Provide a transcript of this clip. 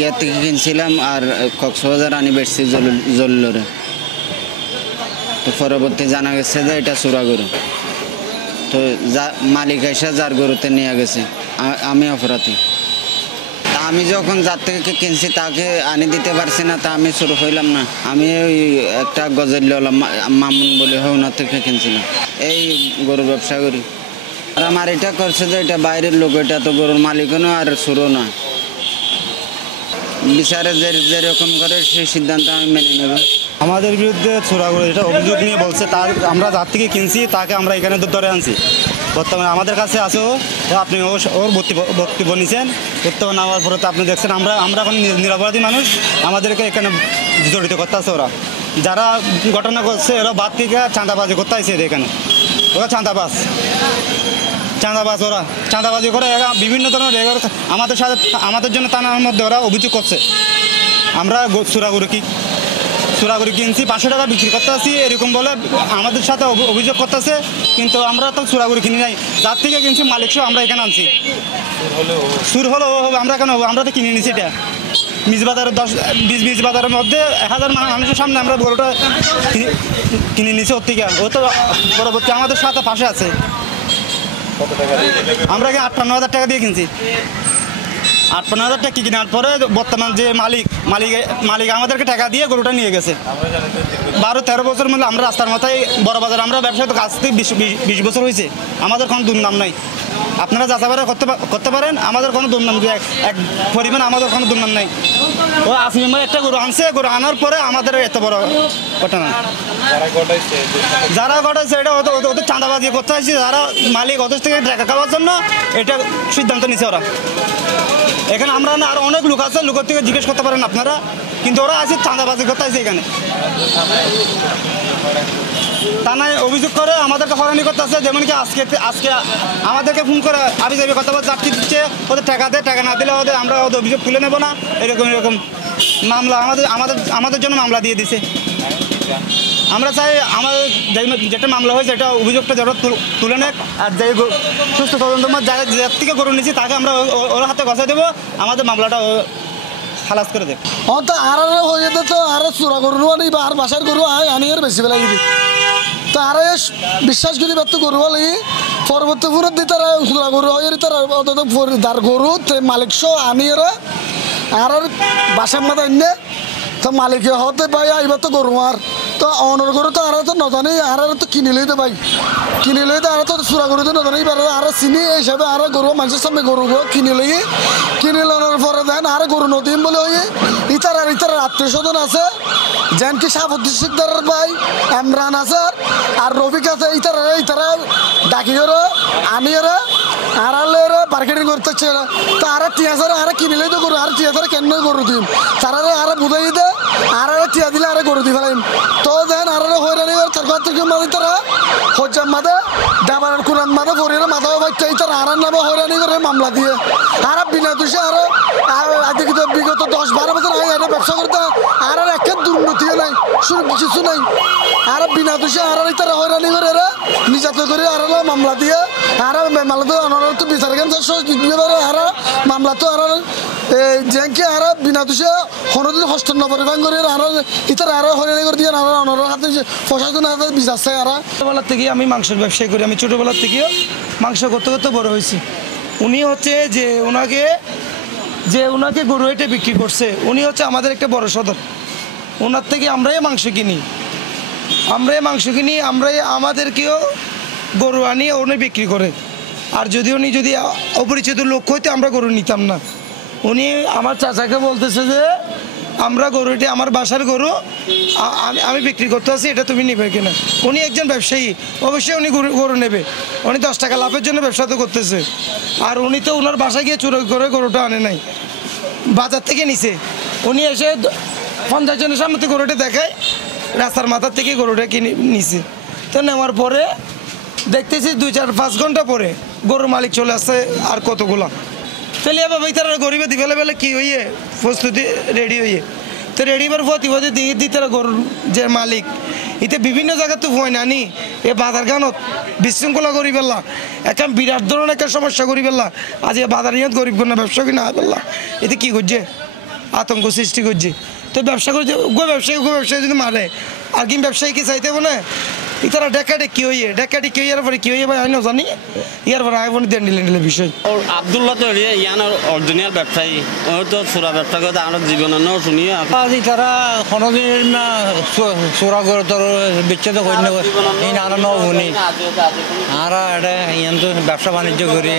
ইয়া থেকে কিনছিলাম আর কক্সবাজার আনি বেশি জল্লরে। তো পরবর্তী জানা গেছে যে এটা চোরা গরু। তো মালিক এসে যার গরুতে নিয়ে গেছে, আমি অপরাধী। আমি যখন যার থেকে কিনছি তাকে আনি দিতে পারছি না, তা আমি শুরু হইলাম না। আমি ওই একটা গজলওয়ালা মামুন বলে ওনার থেকে কিনছিলাম। এই গরুর ব্যবসা করি। আর আমার এটা করছে যে এটা বাইরের লোক, এটা তো গরুর মালিকও না আর শুরু না। বিচারে যেরকম করে সেই সিদ্ধান্ত আমি মেনে নেব। আমাদের বিরুদ্ধে চোরা গরু এটা অভিযোগ নিয়ে বলছে, তার আমরা যার থেকে কিনছি তাকে আমরা এখানে ধরে আনছি। বর্তমানে আমাদের কাছে আছে আপনি ওর বক্তব্য নিয়েছেন। বর্তমানে নেওয়ার পরে তো আপনি দেখছেন আমরা এখন নিরপরাধী মানুষ, আমাদেরকে এখানে জড়িত করতে আছে। ওরা যারা ঘটনা করছে ওরা বাদ থেকে চাঁদাবাজি করতে আসছে এখানে। ওরা চাঁদাবাজ, ওরা চাঁদাবাজি করে বিভিন্ন ধরনের আমাদের জন্য থানার মধ্যে ওরা অভিযোগ করছে। আমরা চোরা গরু কিনছি 500 টাকা বিক্রি করতে আসি এরকম বলে আমাদের সাথে অভিযোগ করতেছে। কিন্তু আমরা তো চোরা গরু কিনি নাই, যার থেকে কিনছি মালিক সহ আমরা এখানে আনছি। সুর হলো আমরা কেন, আমরা তো কিনে নিছি। এটা মিজবাজারের 20 বাজারের মধ্যে 1000 মানুষের সামনে আমরা গরুটা কিনে নিছি ওর থেকে। ও তো পরবর্তী আমাদের সাথে পাশে আছে। আমরা 58,000 টাকা দিয়ে কিনছি। 58,000 টাকা কেনার পরে বর্তমান যে মালিক আমাদেরকে টাকা দিয়ে গরুটা নিয়ে গেছে। 12-13 বছর মধ্যে আমরা রাস্তার মাথায় বড় বাজার আমরা ব্যবসা তো কাছ থেকে 20 বছর হয়েছে। আমাদের কোনো দুর্নাম নাই। আপনারা যাচাই করতে পারেন, আমাদের কোনো দুর্নাম এক পরিমাণ আমাদের কোনো দুর্নাম নাই। ও আসিমের একটা গরু আনছে, গরু আনার পরে আমাদের এত বড় ঘটনা। যারা ঘটাইছে এটা ওদের চাঁদাবাজি করতে আসছে, যারা মালিক ওদের থেকে টাকা খাওয়ার জন্য এটা সিদ্ধান্ত নিছে ওরা। এখানে আমরা না আরো অনেক লোক আছে, লোকের থেকে জিজ্ঞেস করতে পারেন আপনারা। কিন্তু ওরা আছে চাঁদাবাজি করতে আসছে এখানে। থানায় অভিযোগ করে আমাদেরকে হয়রানি করতে আসছে। যেমন কি আজকে আমাদেরকে ফোন করে আবি যাবি কথা বলতে চাকরি দিচ্ছে, ওদের টাকা না দিলে আমরা ওদের অভিযোগ তুলে নেবো না, এরকম মামলা আমাদের জন্য মামলা দিয়ে দিছে। আমরা চাই আমাদের যেটা মামলা হয়েছে এটা অভিযোগটা যারা তুলে নেক, আর যে সুস্থ তদন্ত যার থেকে গরু নিচ্ছি তাকে আমরা ওর হাতে গছাই দেবো, আমাদের মামলাটা খালাস করে দেব। তো আর হয়ে যেত তো আর চোরা গরু আনি বা আর বাসার গরু আনি আর বেশি বেলা দিবি। তো আর বিশ্বাস করি ব্যর্থ গরু বলি পরবর্তী ফুরত দিয়ে তারা চোরা গরু হয়ে তারা তার গরু মালিক সহ আনি আর বাসার মাথা এনে তো মালিকে হতে ভাই এবার তো গরু আর তো অনর গরু তো আর তো নজানি আর তো কিনে লইতে ভাই কিনে লইতে আর তো চোরা গরু তো নজানি পারে আর চিনি এই হিসাবে আর গরু মানুষের সামনে গরু কিনে লওয়ার পরে দেন আর গরু নদীম বলে হয়ে ইতার আত্মীয় স্বজন আছে, যেন কি সাবুদ্দিন সিকদারের ভাই এমরান আছে আর রফিক আছে। ইতারা ডাকি আনি আর মার্কেটিং করতেছে। তো আর টিয়াছাড়া আর কিনে লইতে গরু আর টিয়াছাড়া কেন গরু দিম তারা আর বুঝাই দে আর টিয়া দিলে আর গরু দি ফেলাইম। তো দেন আর হয়রানি সরকার থেকে মাঝে তারা হজ্জাম মাদে ডাবার কোরআন মাদে পড়িয়ে মাথা বাচ্চাই তারা আর নামে হয়রানি করে মামলা দিয়ে আর বিনা দোষে আজকে বিগত 10-12 বছর আগে আর ব্যবসা করতে আর একটা দুর্নীতিও নাই, কিছু নাই। আর বিনা দোষে আর তারা হয়রানি করে নির্যাতন করে আর মামলা দিয়ে আর মামলা তো বিচার কেন আর মামলা তো আর যে আর বিনা দোষে কোনোদিন হস্তন্ন পরিমাণ করে আর ইতারা আরো হয়রানি করে দিয়ে আর হাতে প্রশাসন হাতে বিচার চাই। আর ছোটোবেলার থেকে আমি মাংসের ব্যবসায়ী করি, আমি ছোটোবেলার থেকেও মাংস করতে বড় হয়েছি। উনি হচ্ছে যে ওনাকে গরু এটা বিক্রি করছে, উনি হচ্ছে আমাদের একটা বড় সদর। ওনার থেকে আমরাই মাংস কিনি, আমরাই আমাদেরকেও গরু আনিয়ে উনি বিক্রি করে। আর উনি যদি অপরিচিত লোক হইতে আমরা গরু নিতাম না। উনি আমার চাচাকে বলতেছে যে আমরা গরুটি আমার বাসার গরু আমি বিক্রি করতে আসি, এটা তুমি নিবে কিনা। উনি একজন ব্যবসায়ী, অবশ্যই উনি গরু নেবে। উনি 10 টাকা লাভের জন্য ব্যবসা তো করতেছে। আর উনি তো ওনার বাসায় গিয়ে চুরি করে গরুটা আনে নাই, বাজার থেকে নিছে। উনি এসে 50 জনের সামনে থেকে গরুটা দেখায়, রাস্তার মাথার থেকে গরুটা কিনে নিছে। তো নেওয়ার পরে দেখতেছি 2-4-5 ঘন্টা পরে গরুর মালিক চলে আসছে আর কতগুলা। তাহলে ভাই তারা গরিবে দিবেলে কি হইয়ে প্রস্তুতি রেডি হইয়ে তো রেডি বার প্রতিবাদে দিয়ে দিতে গরুর যে মালিক এতে বিভিন্ন জায়গা তো হয় না নি এ বাজার গানত বিশৃঙ্খলা করি ফেললা, একটা বিরাট ধরনের একটা সমস্যা করি ফেললা। আজ এ বাজার নিয়ে গরিব না ব্যবসা কিনা ফেললা, এতে কি করছে আতঙ্ক সৃষ্টি করছে। তো ব্যবসা করছে গো ব্যবসায়ী যদি মারে আর কি ব্যবসায়ীকে চাইতে হবে না ইতারা ডেকাডেকি হইয়ার পরে কি হইয়া ভাই আমি জানি ইয়ার পরে আইফোন দেন নিলে বিষয় আব্দুল্লাহ তো ইয়ান অরিজিনাল ব্যবসায়ী ও তো সুরা ব্যবসা করে আমার জীবনের নাও শুনি আজি তারা কোনোদিন না চোরা করে তোর বিচ্ছেদ করি না এই নানা শুনি আর এটা ইয়ান তো ব্যবসা বাণিজ্য করি।